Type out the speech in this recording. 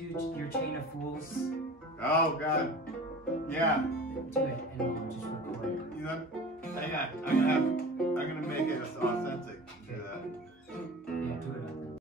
you do your chain of fools? Oh God. Yeah. Do it and we'll just record it. You know, hang on. I'm gonna make it authentic. Do that.